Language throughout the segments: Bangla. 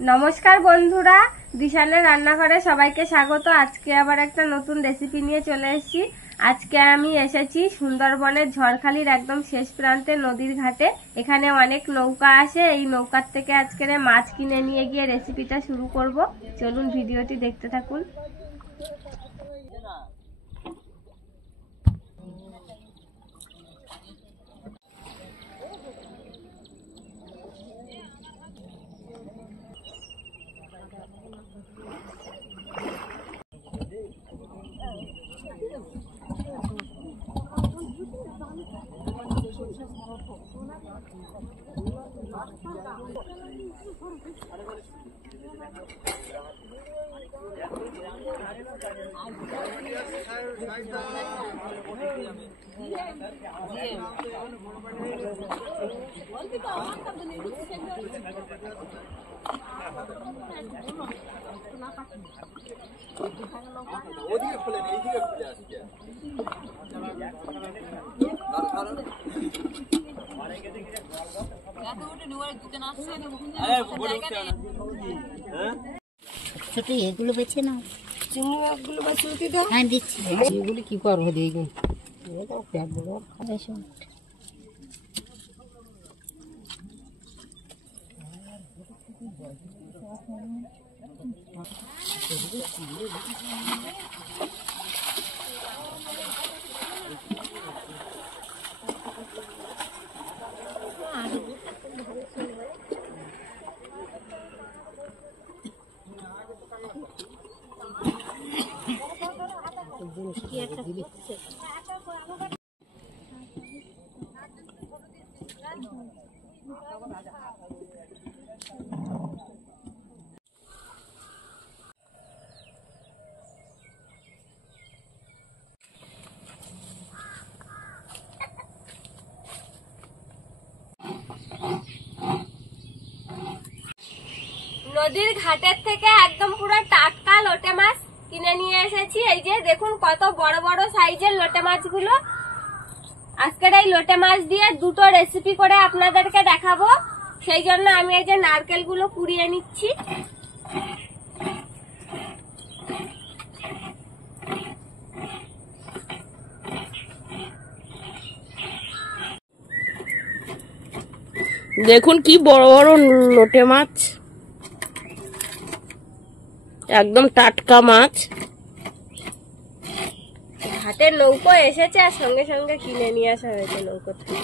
नमस्कार बंधुरा दिशालेर रान्नाघरे सबाइके स्वागत। आज के आबार एक नतून रेसिपि निये चले एसेछि। आज के आमी एसेछि सुंदरबनेर झड़खालिर एकदम शेष प्रान्ते नदीर घाटे। एखाने अनेक नौका आसे। एई नौकार थेके आजके माछ किने निये गिये रेसिपिटा शुरू करब। चलुन भिडियोटी देखते थाकुन। ছোট এগুলো বেছে নাও, চিংড়ি মাছগুলো বাছুতি দাও। হ্যাঁ দিচ্ছি। এগুলি কি করবো দেখুন, নদীর ঘাটের থেকে একদম পুরো টাটকা লোটে মাছ কিনে নিয়ে এসেছি। এই যে দেখুন কত বড় বড় সাইজের লোটে মাছগুলো। আজকের এই লোটে মাছ দিয়ে দুটো রেসিপি করে আপনাদেরকে দেখাবো। সেই জন্য আমি এই যে নারকেলগুলো কুড়িয়ে নিচ্ছি। দেখুন কি বড় বড় লোটে মাছ, একদম টাটকা মাছ। ঘাটের নৌকো এসেছে আর সঙ্গে সঙ্গে কিনে নিয়ে আসা হয়েছে নৌকো থেকে।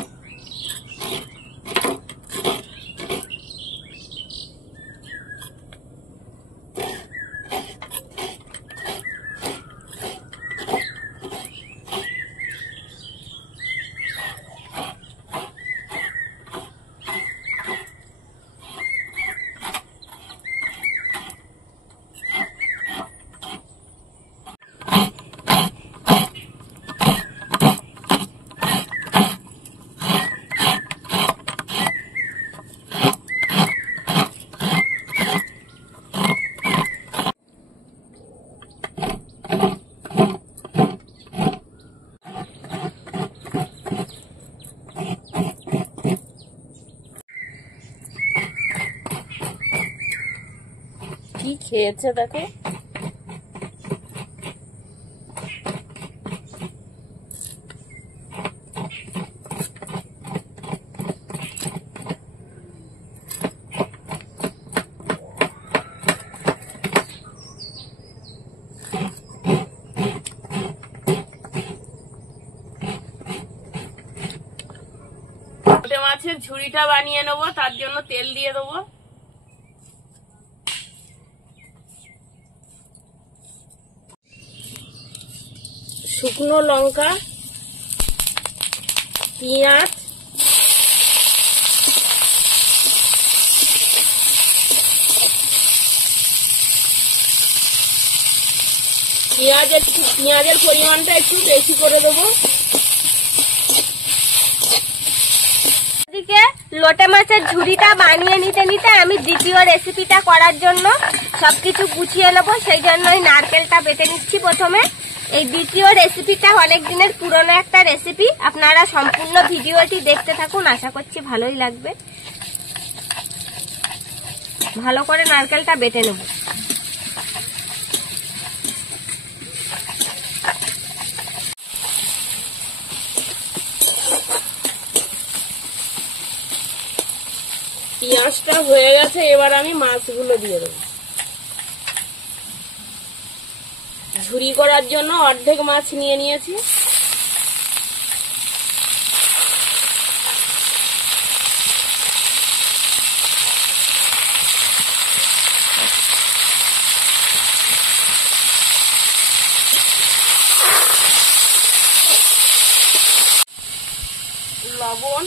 কি খেয়েছে দেখো। মাছের ঝুড়িটা বানিয়ে নেবো, তার জন্য তেল দিয়ে দেবো। শুকনো লঙ্কা, পেঁয়াজ, পেঁয়াজের পরিমাণটা একটু বেশি করে দেবো। এদিকে লোটে মাছের ঝুড়িটা বানিয়ে নিতে নিতে আমি দ্বিতীয় রেসিপিটা করার জন্য সবকিছু গুছিয়ে নেবো। সেই জন্য নারকেলটা বেটে নিচ্ছি প্রথমে। এই দ্বিতীয় রেসিপিটা অনেক দিনের পুরনো একটা রেসিপি। আপনারা সম্পূর্ণ ভিডিওটি দেখতে থাকুন, আশা করছি ভালোই লাগবে। ভালো করে নারকেলটা বেটে নেব। পেঁয়াজটা হয়ে গেছে, এবার আমি মাছগুলো দিয়ে দেবো। ঝুরি করার জন্য অর্ধেক মাছ নিয়ে নিয়েছি। লবণ,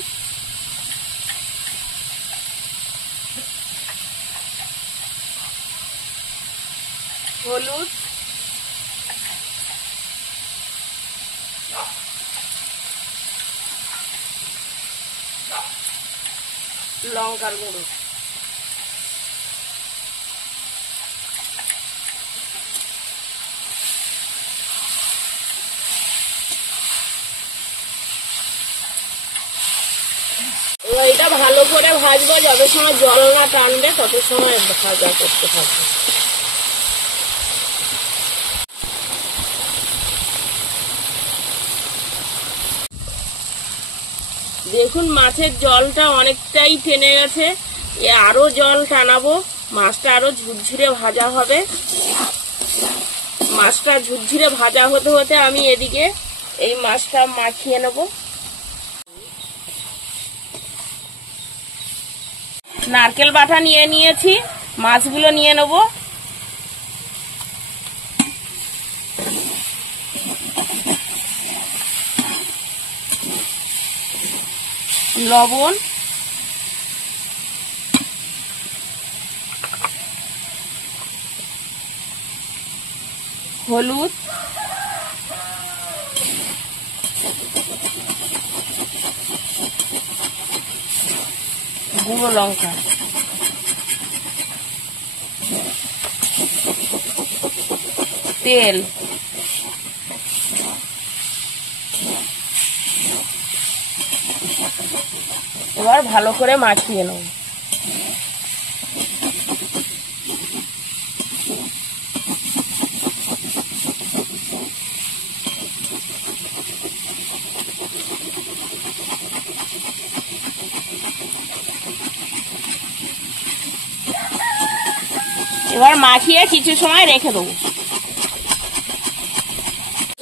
হলুদ, লঙ্কার গুঁড়ো, এবার এটা ভালো করে ভাজবো, যত সময় জল না টানবে তত সময় ভাজা করতে থাকবে। দেখুন মাছের জলটা অনেকটাই টেনে গেছে, আরো জল টানাবো, মাছটা আরো ঝুরঝুরে ভাজা হবে। মাছটা ঝুরঝুরে ভাজা হতে হতে আমি এদিকে এই মাছটা মাখিয়ে নেব। নারকেল বাটা নিয়ে নিয়েছি, মাছগুলো নিয়ে নেব। লবণ, হলুদ, গুঁড়ো লঙ্কা, তেল, এবার ভালো করে মাখিয়ে নেব। এবার মাখিয়ে কিছু সময় রেখে দেবো।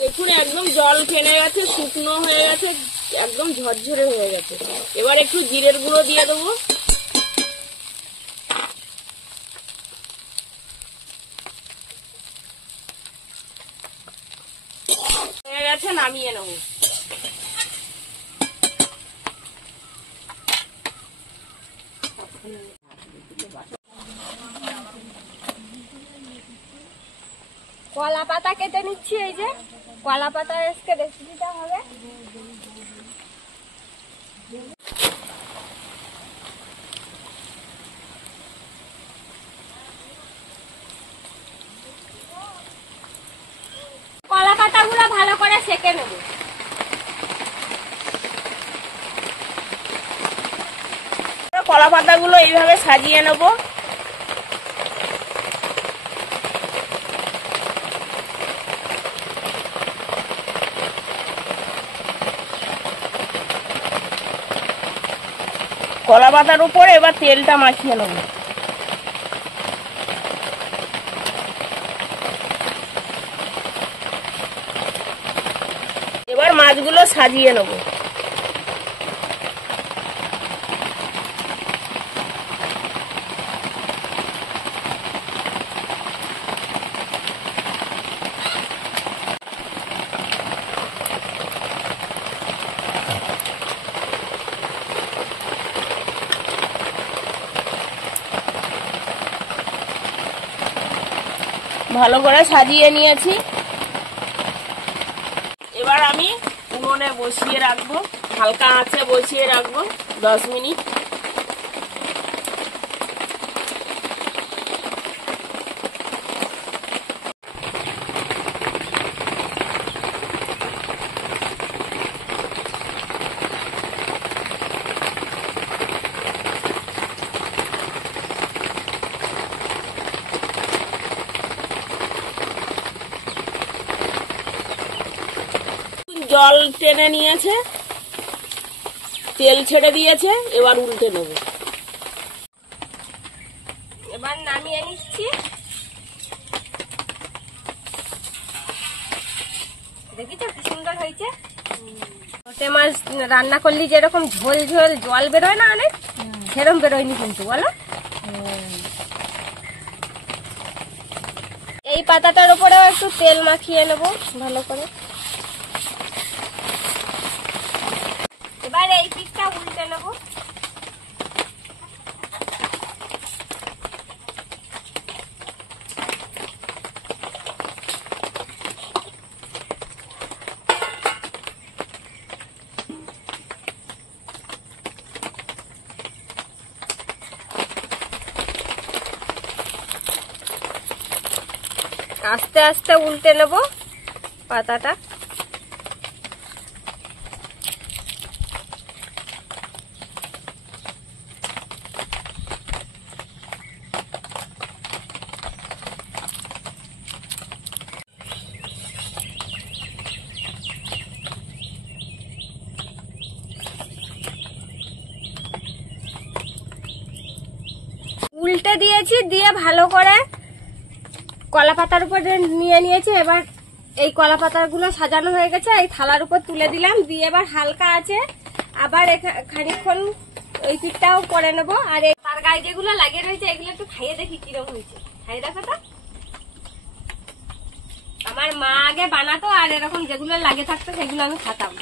দেখুন একদম জল টেনে গেছে, শুকনো হয়ে গেছে, একদম ঝরঝরে হয়ে গেছে। এবার একটু জিরের গুঁড়ো দিয়ে দেবো। হয়ে গেছে, নামিয়ে নেব। কলা পাতা কেটে নিচ্ছি, এই যে কলা পাতা আজকে রেসিপিটা হবে। কলা পাতাগুলো ভালো করে সেঁকে নেব। কলা পাতাগুলো এইভাবে সাজিয়ে নেব। কলা পাতার উপর এবার তেলটা মাখিয়ে নেব। এবার মাছগুলো সাজিয়ে নেব। ভালো করে সাজিয়ে নিয়েছি। এবার আমি উনুনে বসিয়ে রাখবো, হালকা আঁচে বসিয়ে রাখবো 10 মিনিট। জল টেনে নিয়েছে, তেল ছেড়ে দিয়েছে, এবার উল্টে নেব। এবার নামিয়ে নিচ্ছি। দেখিছো কি সুন্দর হয়েছে। লোটে মাছ রান্না করলে যেরকম ঝোল ঝোল জল বেরোয় না অনেক, সেরকম বেরোয়নি কিন্তু, বলো। এই পাতাটার উপরে একটু তেল মাখিয়ে নেব ভালো করে। এবার এই পিঠটা উল্টে নেব। আস্তে আস্তে উল্টে নেব পাতাটা। উল্টে দিয়েছি, দিয়ে ভালো করে কলা পাতার উপর নিয়ে নিয়েছি। এবার এই কলা পাতাগুলো সাজানো হয়ে গেছে, এই থালার উপর তুলে দিলাম, দিয়ে এবার হালকা আছে আবার খানিকক্ষণ ওই পিঠটাও করে নেব। আর এই তার গায়ে যেগুলো লাগিয়ে রয়েছে এগুলো একটু খাইয়ে দেখি কিরকম হয়েছে। খাইয়ে দেখো তো। আমার মা আগে বানাতো, আর এরকম যেগুলো লাগে থাকতো সেগুলো আমি খাতাম।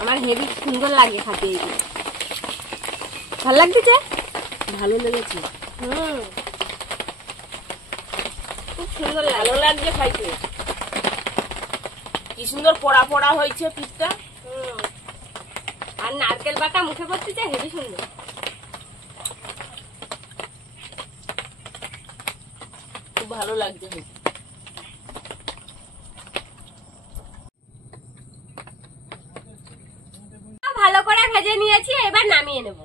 আমার হেভি সুন্দর লাগে খাতে এগুলো। ভালো লাগতেছে? ভালো লেগেছে। খুব সুন্দর ভালো লাগছে খাইতে। কি সুন্দর পোড়া পোড়া হয়েছে পিঠটা। আর নারকেল বাটা মুখে পড়তেছে, হেভি সুন্দর। খুব ভালো লাগছে। ভালো করে ভেজে নিয়েছি, এবার নামিয়ে নেব।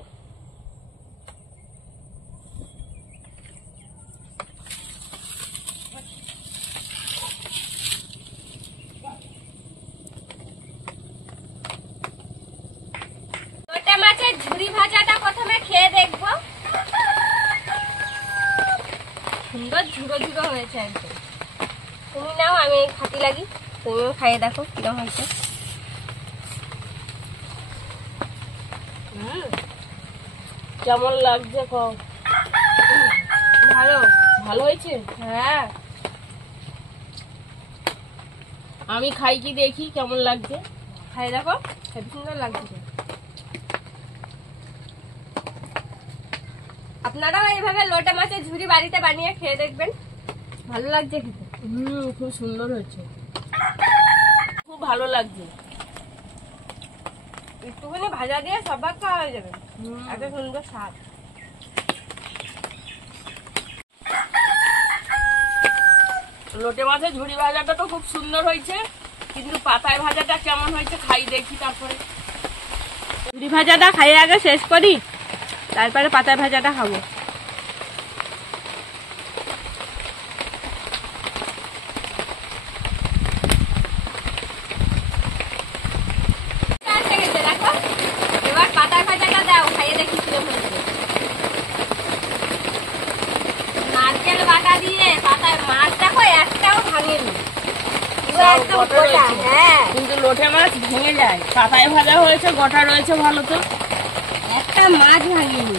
লোটে মাছের ঝুরি ভাজাটা প্রথমে খেয়ে দেখবো। সুন্দর ঝুড়ো ঝুড়ো হয়েছে একদম। তুমি নাও, আমি খাতি লাগি, তুমিও খাইয়ে দেখো কিরকম হয়েছে। কেমন লাগছে কম? ভালো। ভালো হয়েছে? হ্যাঁ, আমি খাই কি দেখি কেমন লাগছে। খাই দেখো, হেবি সুন্দর লাগছে। আপনারাও এইভাবে লোটে মাছের ঝুরি বাড়িতে বানিয়ে খেয়ে দেখবেন, ভালো লাগছে খেতে। খুব সুন্দর হয়েছে, খুব ভালো লাগছে। একটুখানি ভাজা দিয়ে সবার খাওয়া হয়ে যাবে, এত সুন্দর স্বাদ। লোটে মাছের ঝুড়ি ভাজাটা তো খুব সুন্দর হয়েছে, কিন্তু পাতায় ভাজাটা কেমন হয়েছে খাই দেখি। তারপরে ঝুরি ভাজাটা খাইয়ে আগে শেষ করি, তারপরে পাতায় ভাজাটা খাবো। এবার পাতায় ভাজাটা দাও, খাইয়ে দেখি কিরকম হয়েছে। নারকেল বাটা দিয়ে পাতায় মাছ দেখো একটাও ভাঙেনি, একদম গোটা। হ্যাঁ, কিন্তু লোটে মাছ ভেঙে যায়। পাতায় ভাজা হয়েছে, গোটা রয়েছে ভালো। তো একটা মাছ ভাঙেনি।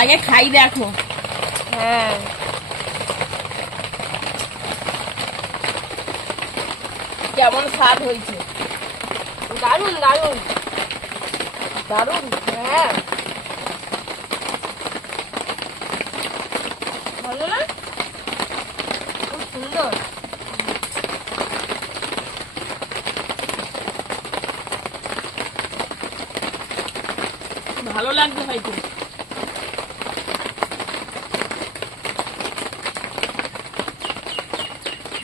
আগে খাই দেখো। হ্যাঁ, কেমন স্বাদ হয়েছে। দারুন দারুন দারুণ। হ্যাঁ, ভালো না? খুব সুন্দর। ভালো লাগছে হয়তো।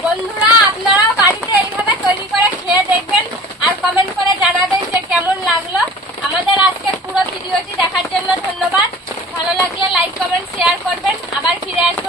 বন্ধুরা, আপনারাও বাড়িতে এইভাবে তৈরি করে খেয়ে দেখবেন আর কমেন্ট করে জানাবেন যে কেমন লাগলো। আমাদের আজকের পুরো ভিডিওটি দেখার জন্য ধন্যবাদ। ভালো লাগলে লাইক কমেন্ট শেয়ার করবেন। আবার ফিরে আসবো